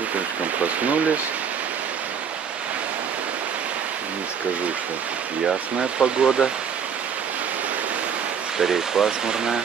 Утречком проснулись. Не скажу, что ясная погода. Скорее пасмурная.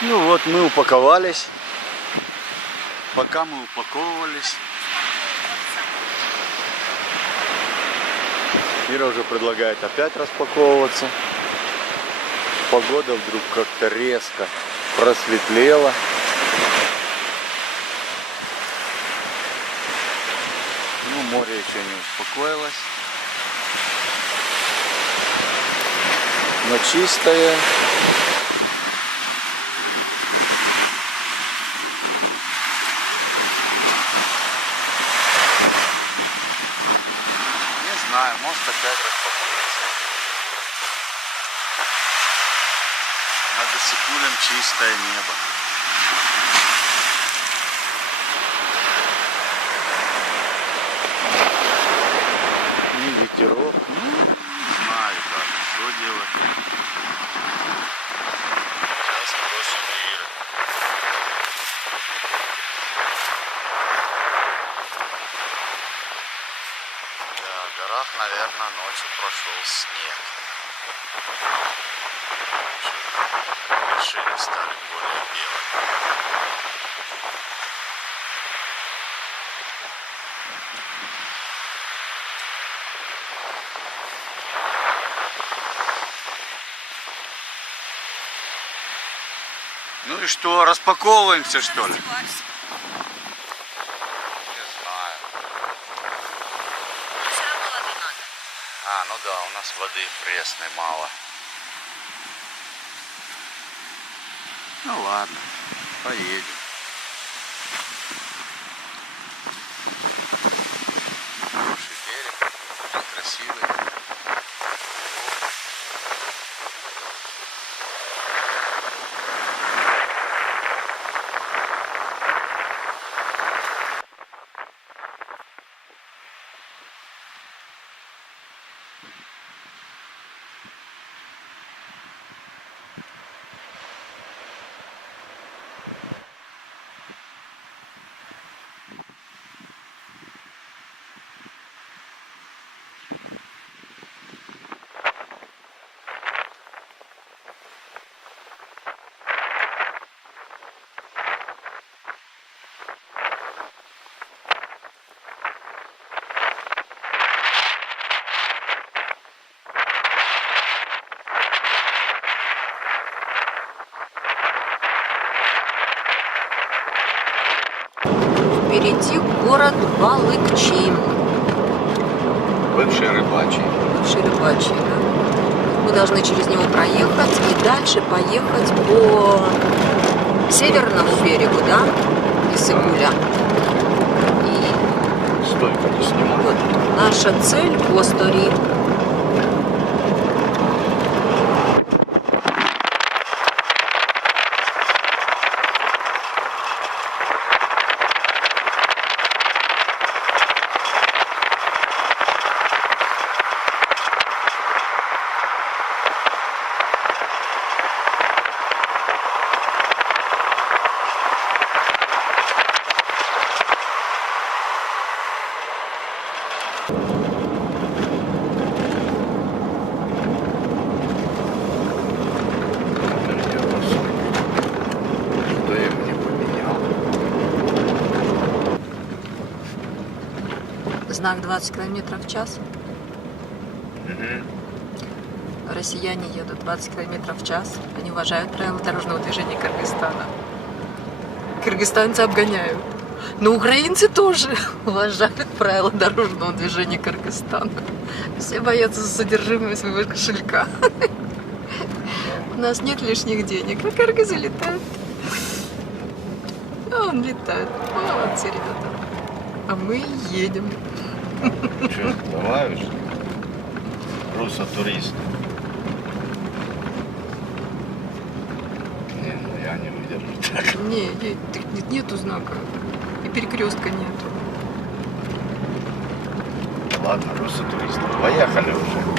Ну вот мы упаковались. Пока мы упаковывались, Ира уже предлагает опять распаковываться. Погода вдруг как-то резко просветлела. Ну, море еще не успокоилось. Но чистое. Не знаю, может опять распакуется. Над Иссыкулем чистое небо. И ветерок. Ну, не знаю как, что делать. Сейчас спросим Иры. Да, в горах, наверное, ночью прошел снег. Вершины стали более белыми. Ну и что, распаковываемся что ли? Раздевайся. Не знаю. Все равно воды надо. А, ну да, у нас воды пресной мало. Ну ладно, поедем. Хороший берег, очень красивый. Впереди город Балыкчи. Бывший рыбачий. Бывший рыбачий, да? Мы должны через него проехать и дальше поехать по северному берегу, да? Иссык-Куля. И Столько не снимал. вот наша цель — Костори. Что я его не поменял? Знак 20 км в час. Угу. Россияне едут 20 км в час. Они уважают правила дорожного движения Кыргызстана. Кыргызстанцы обгоняют. Но украинцы тоже уважают правила дорожного движения Кыргызстана. Все боятся за содержимое своего кошелька. У нас нет лишних денег, а кыргызы летают. А он летает. Молодцы, ребята. А мы едем. Что, добавишь? Руса турист. Не, ну я не выдержу так. Нету знака. И перекрестка нету. Ладно, Руса турист. Поехали уже.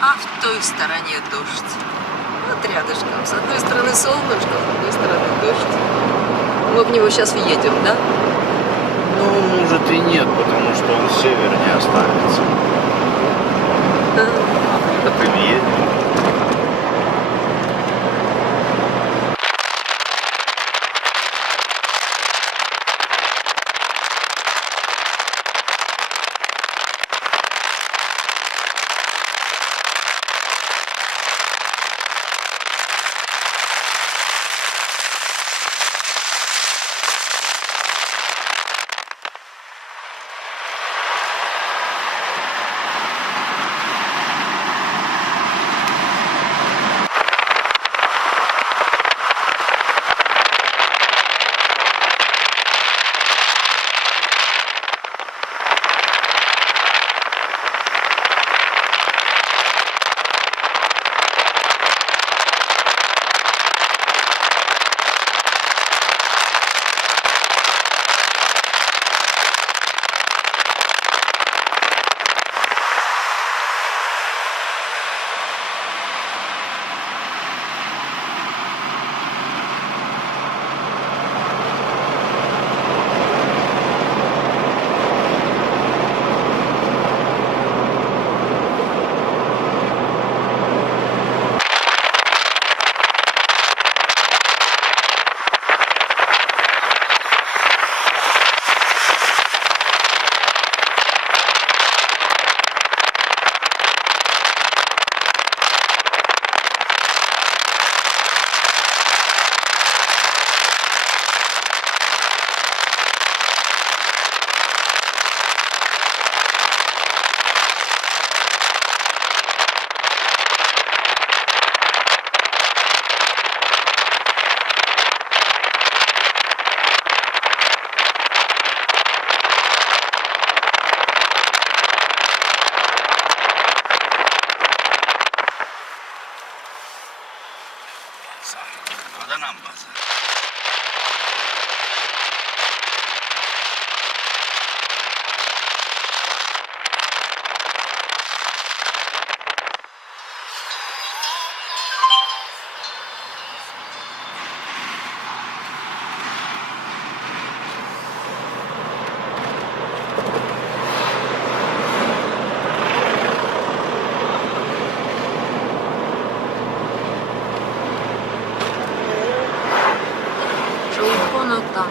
А в той стороне дождь. Вот рядышком. С одной стороны солнышко, с другой стороны дождь. Мы в него сейчас въедем, да? Ну, может и нет, потому что он севернее останется. Так и въедем. воно там.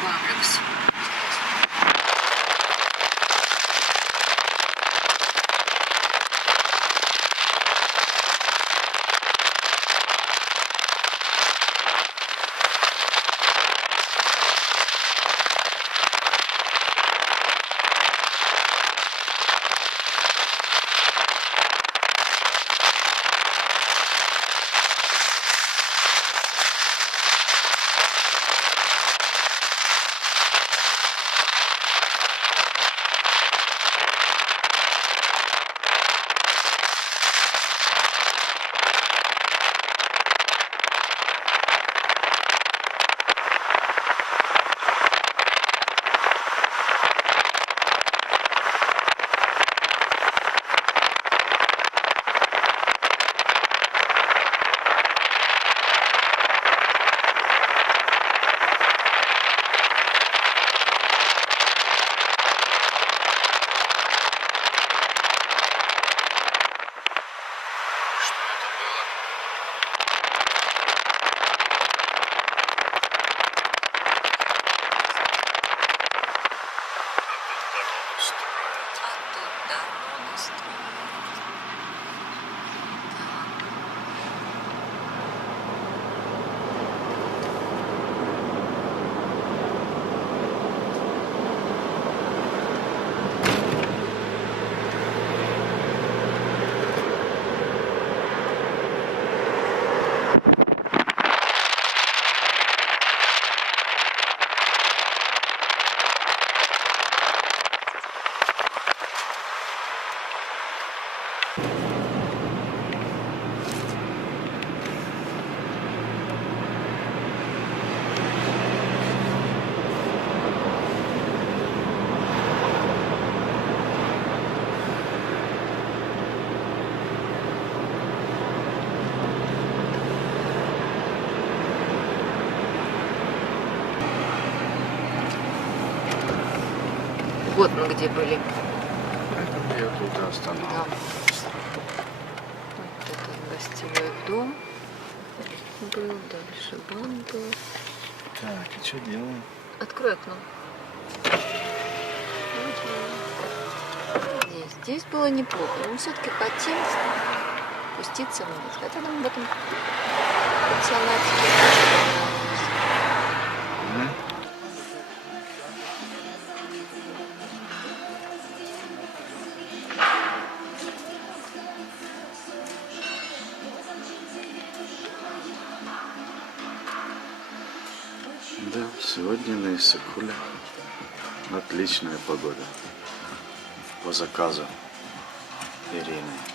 Комплекс. Вот мы где были. Поэтому я тут Да. останавливаюсь. Вот этот гостевой дом был, дальше банда. Так, и что делаем? Открой окно. Здесь было неплохо, но мы все-таки хотим спуститься вниз. Это нам в этом пансионатике очень понравилось. Да, сегодня на Иссык-Куле отличная погода. По заказу Ирины.